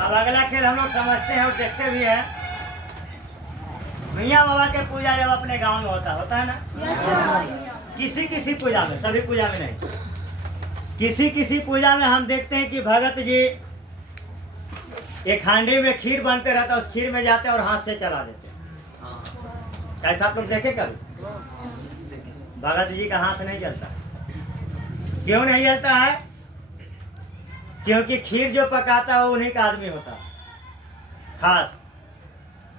अब अगला खेल हम लोग समझते हैं और देखते भी हैं। मियाँ बाबा के पूजा जब अपने गांव में होता है ना, किसी किसी पूजा में, सभी पूजा में नहीं, किसी किसी पूजा में हम देखते हैं कि भगत जी एक हांडी में खीर बनते रहता, उस खीर में जाते और हाथ से चला देते। ऐसा आप लोग देखे कभी? भगत जी का हाथ नहीं जलता। क्यों नहीं जलता है? क्योंकि खीर जो पकाता है वो उन्हीं का आदमी होता है, खास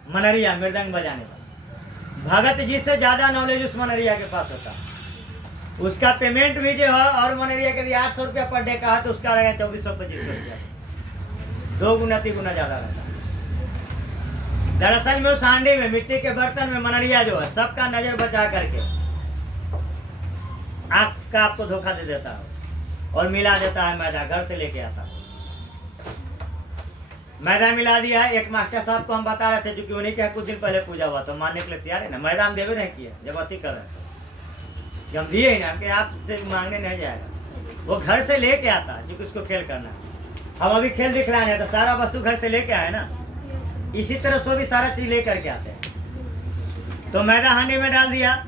मनरिया मृदंग बजाने का। भगत जी से ज्यादा नॉलेज उस मनरिया के पास होता है। उसका पेमेंट भी जो है, और मनरिया के 800 रुपया पर डे का है तो उसका रहेगा 2400-2500 रुपया, 2 गुना 3 गुना ज्यादा रहता है। दरअसल में उस हांडी में, मिट्टी के बर्तन में मनरिया जो है सबका नजर बचा करके आँख का आपको धोखा दे देता है और मिला देता है मैदा, घर से लेके आता है। मैदा मिला दिया है। एक मास्टर साहब को हम बता रहे थे, क्योंकि उन्हीं के कुछ दिन पहले पूजा हुआ तो मानने के लिए तैयार है ना, मैदा हम देवे नहीं किया, जबरदस्ती कर रहे थे। जब दिए ही ना कि आपसे मांगने नहीं जाएगा, वो घर से लेके आता है, क्योंकि उसको खेल करना है। हम अभी खेल दिखलाने तो सारा वस्तु घर से लेके आए ना, इसी तरह सो भी सारा चीज लेकर के आते हैं। तो मैदा हांडी में डाल दिया।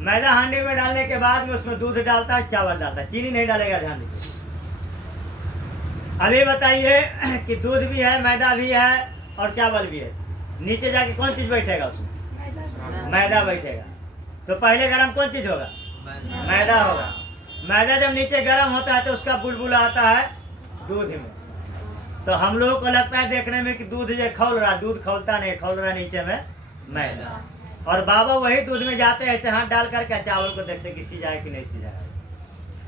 मैदा हांडी में डालने के बाद में उसमें दूध डालता है, चावल डालता है, चीनी नहीं डालेगा, ध्यान दीजिए। अभी बताइए कि दूध भी है, मैदा भी है और चावल भी है, नीचे जाके कौन चीज बैठेगा? उसमें मैदा बैठेगा। तो पहले गरम कौन चीज होगा? मैदा होगा। मैदा जब नीचे गरम होता है तो उसका बुलबुला आता है दूध में। तो हम लोगों को लगता है देखने में कि दूध जो खौल रहा, दूध खौलता नहीं, खौल रहा नीचे में मैदा। और बाबा वही दूध में जाते हैं ऐसे हाथ डाल करके, चावल को देखते कि सिजाए कि नहीं सिजाए।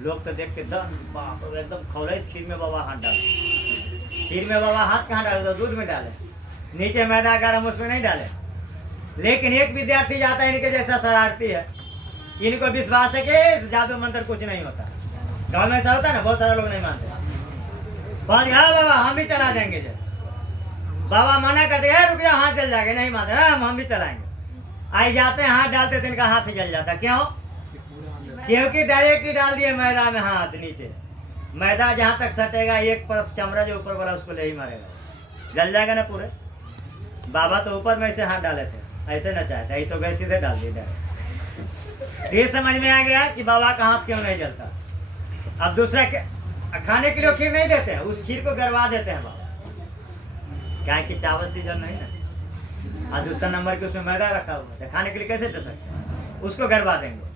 लोग तो देख के एकदम खौले खीर में बाबा हाथ डाले। खीर में बाबा हाथ कहाँ डाले? तो दूध में डाले, नीचे मैदा गरम उसमें नहीं डाले। लेकिन एक विद्यार्थी जाता है इनके जैसा शरारती है, इनको विश्वास है कि जादू मंत्र कुछ नहीं होता। गाँव में ऐसा होता है ना, बहुत सारे लोग नहीं मानते। हाँ बाबा हम भी चला देंगे। जब बाबा मना करते हैं रुक जाओ हाथ जल जाएगा, नहीं मानते, हम भी चलाएंगे। आई जाते हैं हाथ डालते तो इनका हाथ जल जाता। क्यों? क्योंकि डायरेक्ट ही डाल दिए मैदा में हाथ नीचे। मैदा जहाँ तक सटेगा, एक परत चमड़ा जो ऊपर वाला उसको ले ही मारेगा, जल जाएगा ना पूरे। बाबा तो ऊपर में ऐसे हाथ डाले थे, ऐसे न चाहते, यही तो गए सीधे डाल दिए डायरेक्ट। ये समझ में आ गया कि बाबा का हाथ क्यों नहीं जलता। अब दूसरा खाने के लिए खीर नहीं देते हैं, उस खीर को गरवा देते हैं बाबा, क्या कि चावल सीजन नहीं ना, और दूसरा नंबर के उसमें मैदा रखा हुआ है, खाने के लिए कैसे दे सकते हैं? उसको गरवा देंगे।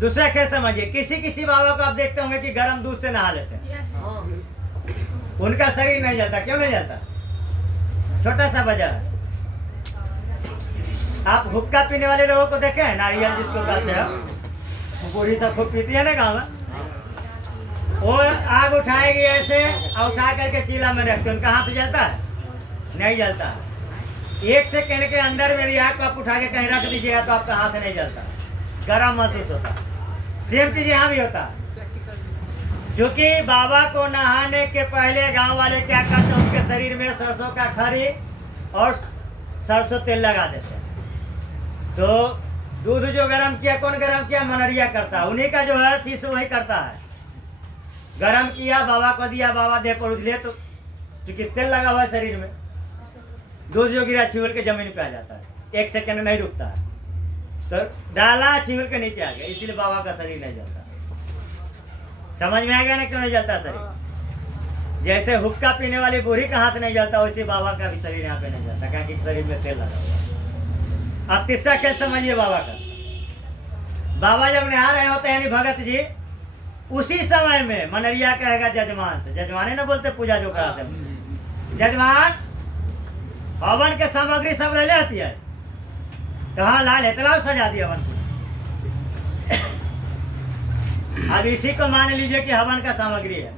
दूसरा खेल समझिए, किसी किसी बाबा को आप देखते होंगे कि गर्म दूध से नहा लेते हैं, उनका शरीर नहीं जलता। क्यों नहीं जलता? छोटा सा वजह है। आप हुक्का पीने वाले लोगों को देखे हैं, नारियल जिसको कहते हैं, बूढ़ी सब खूब पीती है ना गाँव में। वो आग उठाएगी ऐसे और उठा करके चीला में रखते, उनका हाथ जलता है? नहीं जलता। 1 सेकंड के अंदर मेरी आग को आप उठा के कहीं रख दीजिएगा तो आपका हाथ नहीं जलता, गरम महसूस होता है। सेम चीज यहाँ भी होता है। क्योंकि बाबा को नहाने के पहले गांव वाले क्या करते हैं, उनके शरीर में सरसों का खरी और सरसों तेल लगा देते हैं। तो दूध जो गरम किया, कौन गरम किया? मनरिया करता है, उन्हीं का जो है शीश वही करता है। गरम किया, बाबा को दिया, बाबा देह पर उछले तो क्योंकि तेल लगा हुआ है शरीर में, दूध जो गिरा छिवल के जमीन पे आ जाता है, 1 सेकंड नहीं रुकता है। तो डाला, छिवल के नीचे आ गया, इसीलिए बाबा का शरीर नहीं जलता। समझ में आ गया ना क्यों नहीं जलता शरीर? जैसे हुक्का पीने वाली बूढ़ी का हाथ नहीं जलता, वैसे बाबा का भी शरीर यहाँ पे नहीं जलता, क्योंकि शरीर में तेल लगा हुआ। अब तीसरा खेल समझिए बाबा का। बाबा जब नहा रहे होते हैं भगत जी, उसी समय में मनरिया कहेगा जजमान से, जजमाने ना बोलते पूजा जो कराते हैं, जजमान हवन के सामग्री सब ले लेती है, तो हाँ ला ले, तलाव सजा दिया हवन को। अब इसी को मान लीजिए कि हवन का सामग्री है,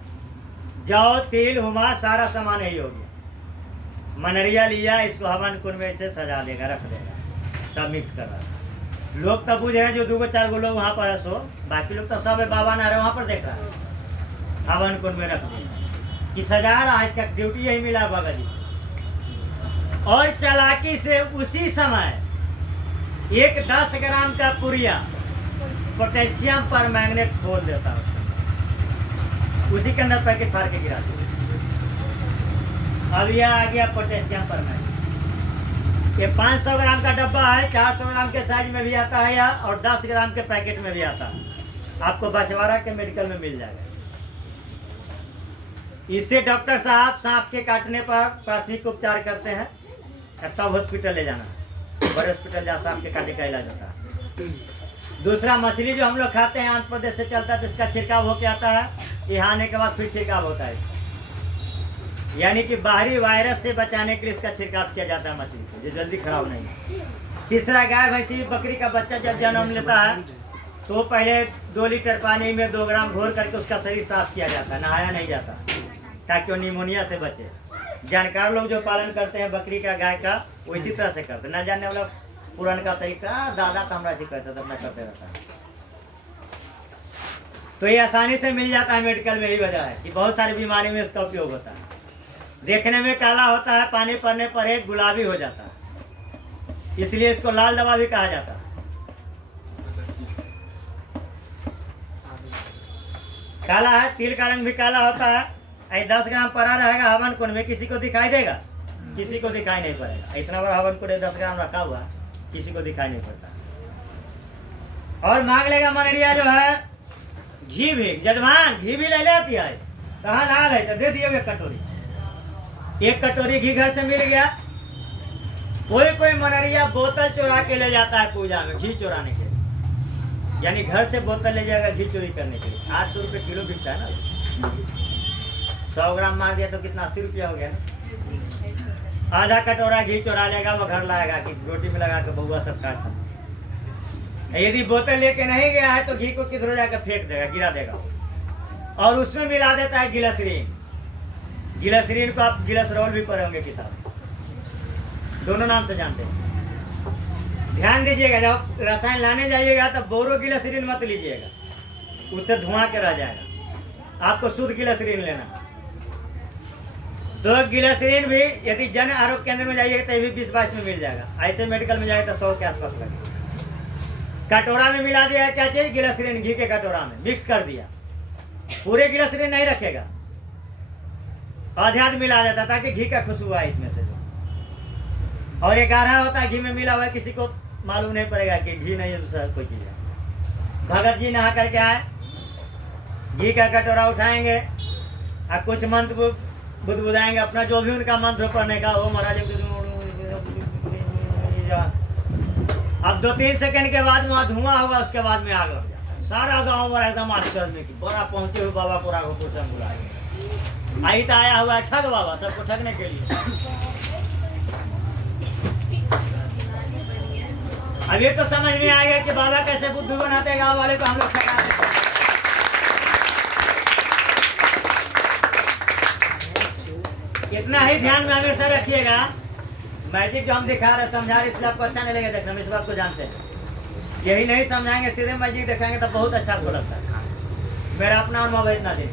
जौ तिल हुमा सारा सामान यही हो गया। मनरिया लिया, इसको हवन कुंड में इसे सजा देगा, रख देगा, सब मिक्स कर रहा है। लोग तब बुझे जो 2-4 लोग वहाँ पर है, सो बाकी लोग तो सब बाबा ना रहे वहाँ पर देख रहा है, हवन कुंड में रख दिया कि सजा रहा है, इसका ड्यूटी यही मिला बाबा जी से। और चालाकी से उसी समय एक 10 ग्राम का पुरिया पोटेशियम पर मैग्नेट खोल देता है, उसी के अंदर पैकेट फाड़ के गिरा देता। अब यह आ गया पोटेशियम परमैंगनीज। ये 500 ग्राम का डब्बा है, 400 ग्राम के साइज में भी आता है या और 10 ग्राम के पैकेट में भी आता है। आपको बछवाड़ा के मेडिकल में मिल जाएगा। इससे डॉक्टर साहब सांप के काटने पर प्राथमिक उपचार करते हैं, तब हॉस्पिटल ले जाना है, बड़े हॉस्पिटल जहाँ सांप के काटे का इलाज होता है। दूसरा, मछली जो हम लोग खाते हैं आंध्र प्रदेश से चलता है, तो इसका छिड़काव होके आता है, यहाँ आने के बाद फिर छिड़काव होता है इसका। यानी कि बाहरी वायरस से बचाने के लिए इसका छिड़काव किया जाता है मछली को, जो जल्दी खराब नहीं है। तीसरा, गाय भैंसी बकरी का बच्चा जब जन्म लेता है तो पहले 2 लीटर पानी में 2 ग्राम घोर करके उसका शरीर साफ किया जाता है, नहाया नहीं जाता, ताकि वो निमोनिया से बचे। जानकार लोग जो पालन करते हैं बकरी का गाय का, वो इसी तरह से करते। न जानने वाला पुराना तरीका, दादा तो हमारा ऐसे करता था, मैं करते रहता है। तो ये आसानी से मिल जाता है मेडिकल में। यही वजह है कि बहुत सारी बीमारी में इसका उपयोग होता है। देखने में काला होता है, पानी पड़ने पर एक गुलाबी हो जाता है, इसलिए इसको लाल दवा भी कहा जाता है। काला है, तिल का रंग भी काला होता है। 10 ग्राम पड़ा रहेगा हवन कुंड में, किसी को दिखाई देगा? किसी को दिखाई नहीं पड़ेगा। इतना बड़ा हवन कुंड 10 ग्राम रखा हुआ, किसी को दिखाई नहीं पड़ता। और मांग लेगा मनरिया जो है घी भी, जजमान घी भी ले लेती है। कहाँ लाल है तो दे दिए कटोरी। 1 कटोरी घी घर से मिल गया। कोई मनरिया बोतल चुरा के ले जाता है पूजा में, घी चुराने के लिए। यानी घर से बोतल ले जाएगा घी चोरी करने के लिए। 800 रुपये किलो बिकता है ना। 100 ग्राम मार दिया तो कितना, 80 रुपया हो गया ना। आधा कटोरा घी चुरा लेगा, वो घर लाएगा कि रोटी में लगा के बउआ सब खा। यदि बोतल लेके नहीं गया है तो घी को किधर जाकर फेंक देगा, गिरा देगा। और उसमें मिला देता है गिलसरीन। गिलसरीन को आप गिलसरोल भी पढ़े होंगे किताब, दोनों नाम से जानते हैं। ध्यान दीजिएगा, जब रसायन लाने जाइएगा तो बोरो गिलसरीन मत लीजिएगा, उससे धुआं के रह जाएगा। आपको शुद्ध गिलसरीन लेना। तो गिलसरीन भी यदि जन आरोग्य केंद्र में जाइएगा तो भी 20-22 में मिल जाएगा। ऐसे मेडिकल में जाएगा तो 100 के आसपास लगेगा। कटोरा में मिला दिया है क्या चीज? गिलसरीन। घी के कटोरा में मिक्स कर दिया। पूरे गिलसरीन नहीं रखेगा, आधा मिला देता ताकि घी का खुशबू आए इसमें से। और 11 होता है घी में मिला हुआ है, किसी को मालूम नहीं पड़ेगा कि घी नहीं है, दूसरा कोई चीज है। भगत जी नहा करके आए, घी का कटोरा उठाएंगे और कुछ मंत्र बुदबुदाएंगे अपना, जो भी उनका मंत्र पढ़ने का वो महाराज। अब 2-3 सेकंड के बाद वहाँ धुआं होगा, उसके बाद में आग लग जाता है। सारा गाँव वाला एकदम आश्चर्य में कि बड़ा पहुंचे हुए बाबा को राघोपुर से बुलाए। आई तो आया हुआ है ठग बाबा, सबको ठगने के लिए। अब ये तो समझ में आएगा कि बाबा कैसे बुद्धू बनाते हैं गाँव वाले को, हम लोग ठगाते हैं। इतना ही ध्यान में हमेशा रखिएगा। मैजिक जो हम दिखा रहे समझा रहे, इसलिए आपको अच्छा नहीं लगेगा देखना, हम इस बात को जानते हैं। यही नहीं समझाएंगे, सीधे मैजिक दिखाएंगे तो बहुत अच्छा आपको लगता है। मेरा अपना अनुभव है इतना दिन।